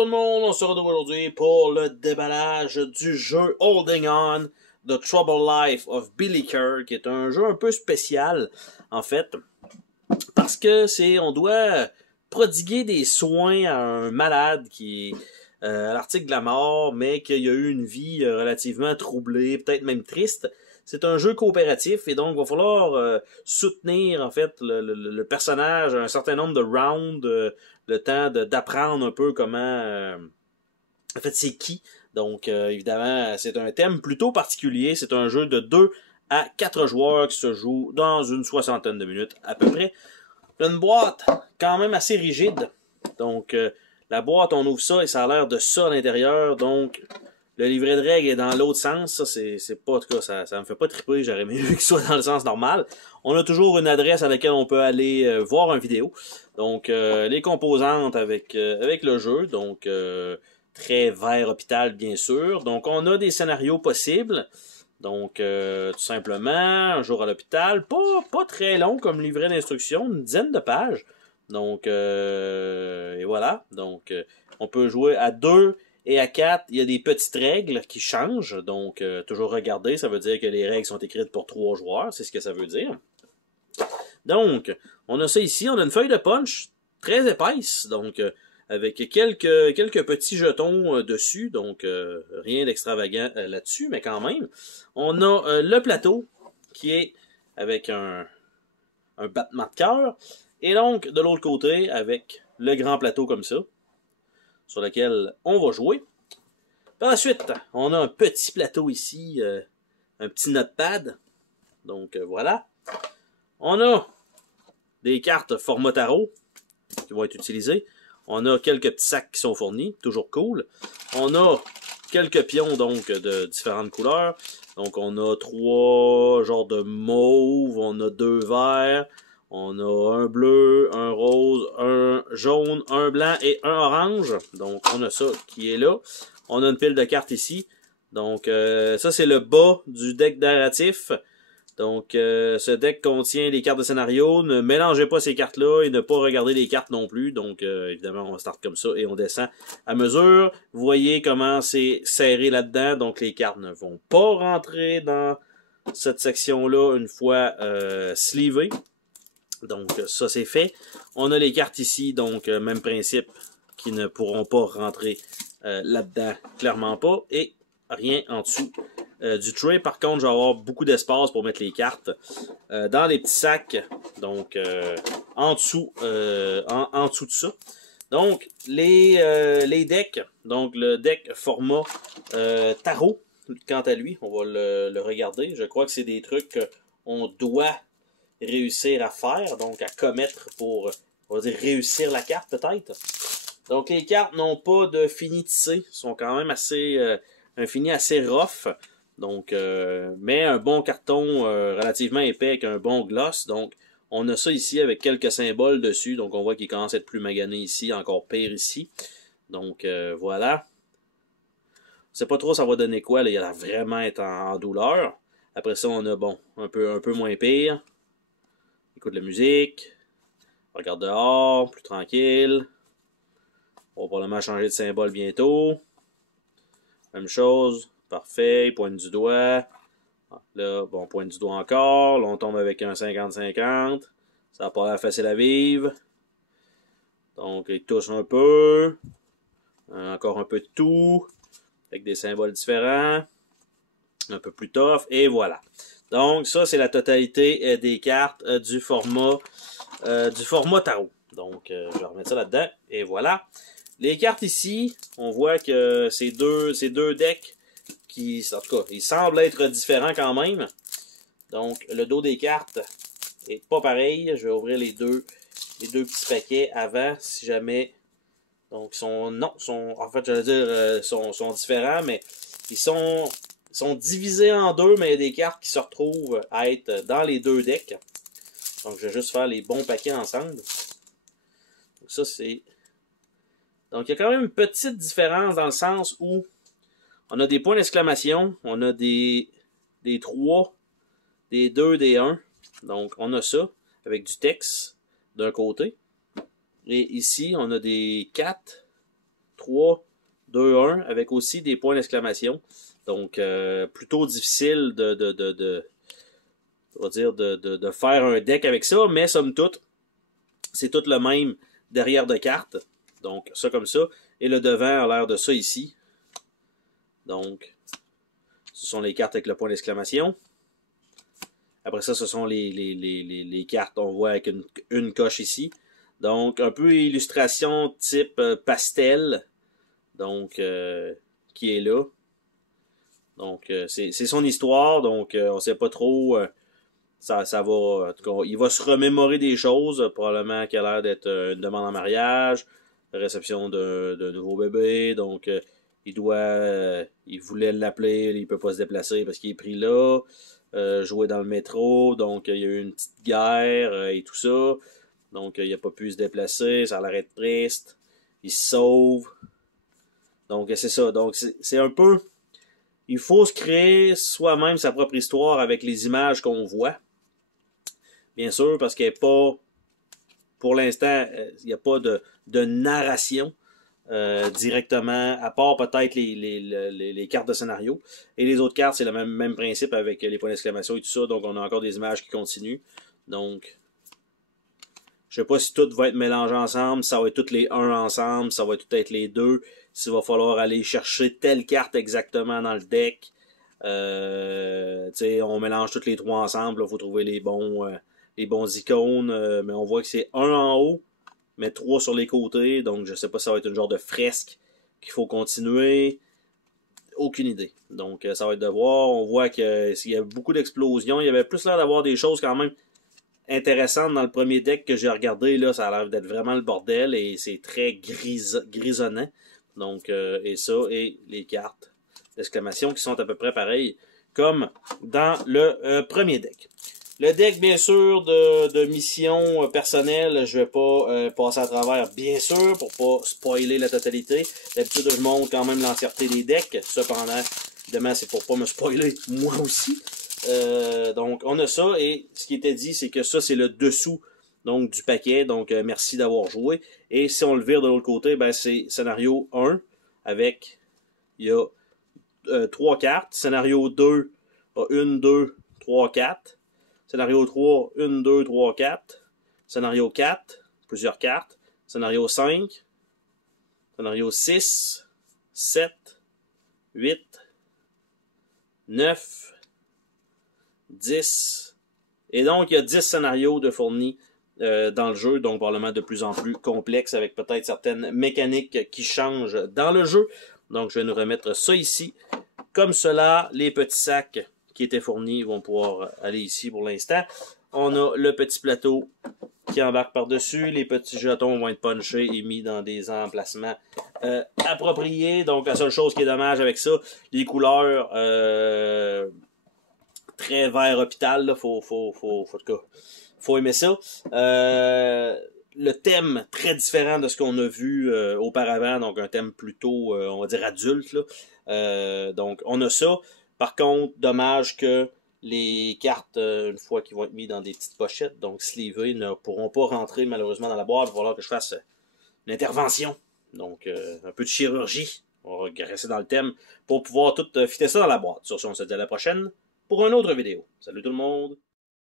Bonjour tout le monde, on se retrouve aujourd'hui pour le déballage du jeu Holding On, The Troubled Life of Billy Kerr, qui est un jeu un peu spécial, en fait, parce que on doit prodiguer des soins à un malade qui est à l'article de la mort, mais qui a eu une vie relativement troublée, peut-être même triste. C'est un jeu coopératif et donc il va falloir soutenir en fait le personnage un certain nombre de rounds, le temps d'apprendre un peu comment en fait c'est qui. Donc évidemment c'est un thème plutôt particulier, c'est un jeu de 2 à 4 joueurs qui se joue dans une soixantaine de minutes à peu près. Une boîte quand même assez rigide, donc la boîte on ouvre ça et ça a l'air de ça à l'intérieur, donc le livret de règles est dans l'autre sens. Ça, c'est pas, en tout cas, ça me fait pas triper. J'aurais aimé que ce soit dans le sens normal. On a toujours une adresse à laquelle on peut aller voir une vidéo. Donc, les composantes avec le jeu. Donc, très vers hôpital, bien sûr. Donc, on a des scénarios possibles. Donc, tout simplement, un jour à l'hôpital. Pas très long comme livret d'instruction. Une dizaine de pages. Donc, et voilà. Donc, on peut jouer à 2 et à 4, il y a des petites règles qui changent. Donc, toujours regarder, ça veut dire que les règles sont écrites pour 3 joueurs. C'est ce que ça veut dire. Donc, on a ça ici. On a une feuille de punch très épaisse. Donc, avec quelques petits jetons dessus. Donc, rien d'extravagant là-dessus, mais quand même. On a le plateau qui est avec un battement de cœur. Et donc, de l'autre côté, avec le grand plateau comme ça, sur lequel on va jouer. Par la suite, on a un petit plateau ici, un petit notepad. Donc voilà. On a des cartes format tarot qui vont être utilisées. On a quelques petits sacs qui sont fournis, toujours cool. On a quelques pions donc de différentes couleurs. Donc on a 3 genres de mauve, on a 2 verts. On a un bleu, un rose, un jaune, un blanc et un orange. Donc, on a ça qui est là. On a une pile de cartes ici. Donc, ça, c'est le bas du deck narratif. Donc, ce deck contient les cartes de scénario. Ne mélangez pas ces cartes-là et ne pas regarder les cartes non plus. Donc, évidemment, on start comme ça et on descend à mesure. Vous voyez comment c'est serré là-dedans. Donc, les cartes ne vont pas rentrer dans cette section-là une fois sleevées. Donc, ça, c'est fait. On a les cartes ici, donc, même principe, qui ne pourront pas rentrer là-dedans, clairement pas. Et rien en dessous du tray. Par contre, je vais avoir beaucoup d'espace pour mettre les cartes dans les petits sacs, donc, en dessous de ça. Donc, les decks, donc, le deck format tarot, quant à lui, on va le regarder. Je crois que c'est des trucs qu'on doit réussir à faire, donc à commettre pour, on va dire, réussir la carte peut-être. Donc les cartes n'ont pas de fini tissé, sont quand même assez, un fini assez rough, donc, mais un bon carton relativement épais avec un bon gloss, donc on a ça ici avec quelques symboles dessus, donc on voit qu'il commence à être plus magané ici, encore pire ici, donc voilà. Je sais pas trop ça va donner quoi, là, il a vraiment être en douleur. Après ça on a, bon, un peu moins pire. Écoute la musique, regarde dehors, plus tranquille. On va probablement changer de symbole bientôt. Même chose, parfait, il pointe du doigt. Là, bon, pointe du doigt encore. Là, on tombe avec un 50-50. Ça n'a pas l'air facile à vivre. Donc, il touche un peu. Encore un peu de tout. Avec des symboles différents. Un peu plus tough. Et voilà. Donc, ça, c'est la totalité des cartes du format tarot. Donc, je vais remettre ça là-dedans. Et voilà. Les cartes ici, on voit que ces deux decks qui, en tout cas, ils semblent être différents quand même. Donc, le dos des cartes est pas pareil. Je vais ouvrir les deux petits paquets avant, si jamais. Donc, en fait, j'allais dire, sont différents, mais ils sont divisés en deux, mais il y a des cartes qui se retrouvent à être dans les deux decks. Donc, je vais juste faire les bons paquets ensemble. Donc, ça, c'est... Donc, il y a quand même une petite différence dans le sens où on a des points d'exclamation, on a des 3, des 2, des 1. Donc, on a ça avec du texte d'un côté. Et ici, on a des 4, 3, 2, 1, avec aussi des points d'exclamation. Donc, plutôt difficile on va dire de faire un deck avec ça, mais somme toute, c'est tout le même derrière de cartes. Donc, ça comme ça. Et le devant a l'air de ça ici. Donc, ce sont les cartes avec le point d'exclamation. Après ça, ce sont les cartes, on voit avec une coche ici. Donc, un peu illustration type pastel. Donc, qui est là. Donc, c'est son histoire. Donc, on ne sait pas trop... ça va... En tout cas, il va se remémorer des choses. Probablement qu'il a l'air d'être une demande en mariage. Réception d'un nouveau bébé. Donc, il voulait l'appeler. Il ne peut pas se déplacer parce qu'il est pris là. Jouer dans le métro. Donc, il y a eu une petite guerre et tout ça. Donc, il n'a pas pu se déplacer. Ça a l'air d'être triste. Il se sauve. Donc, c'est ça. Donc, c'est un peu... Il faut se créer soi-même sa propre histoire avec les images qu'on voit. Bien sûr, parce qu'il n'y a pas... Pour l'instant, il n'y a pas de narration directement, à part peut-être les cartes de scénario. Et les autres cartes, c'est le même principe avec les points d'exclamation et tout ça. Donc, on a encore des images qui continuent. Donc... Je ne sais pas si tout va être mélangé ensemble, ça va être toutes les 1 ensemble, ça va tout être les 2, s'il va falloir aller chercher telle carte exactement dans le deck. On mélange toutes les 3 ensemble, il faut trouver les bons icônes, mais on voit que c'est 1 en haut, mais 3 sur les côtés, donc je ne sais pas si ça va être une genre de fresque qu'il faut continuer. Aucune idée. Donc ça va être de voir, on voit qu'il y a beaucoup d'explosions, il y avait plus l'air d'avoir des choses quand même intéressante dans le premier deck que j'ai regardé, là, ça a l'air d'être vraiment le bordel et c'est très grisonnant. Donc, et ça, et les cartes d'exclamation qui sont à peu près pareilles comme dans le premier deck. Le deck, bien sûr, de mission personnelle, je vais pas passer à travers, bien sûr, pour pas spoiler la totalité. D'habitude, je montre quand même l'entièreté des decks. Cependant, évidemment, c'est pour pas me spoiler moi aussi. Donc, on a ça, et ce qui était dit, c'est que ça, c'est le dessous donc du paquet. Donc, merci d'avoir joué. Et si on le vire de l'autre côté, ben c'est scénario 1, avec, il y a 3 cartes. Scénario 2 a 1, 2, 3, 4. Scénario 3, 1, 2, 3, 4. Scénario 4, plusieurs cartes. Scénario 5. Scénario 6, 7, 8, 9, 10. Et donc, il y a 10 scénarios de fournis dans le jeu, donc probablement de plus en plus complexe, avec peut-être certaines mécaniques qui changent dans le jeu. Donc, je vais nous remettre ça ici. Comme cela, les petits sacs qui étaient fournis vont pouvoir aller ici pour l'instant. On a le petit plateau qui embarque par-dessus. Les petits jetons vont être punchés et mis dans des emplacements appropriés. Donc, la seule chose qui est dommage avec ça, les couleurs très vert hôpital, là, faut aimer ça. Le thème très différent de ce qu'on a vu auparavant, donc un thème plutôt, on va dire, adulte, là. Donc, on a ça. Par contre, dommage que les cartes, une fois qu'ils vont être mis dans des petites pochettes, donc sleevées, ne pourront pas rentrer malheureusement dans la boîte. Il va falloir que je fasse une intervention. Donc, un peu de chirurgie. On va rester dans le thème pour pouvoir tout fitter ça dans la boîte. Sur ce, on se dit à la prochaine pour une autre vidéo. Salut tout le monde!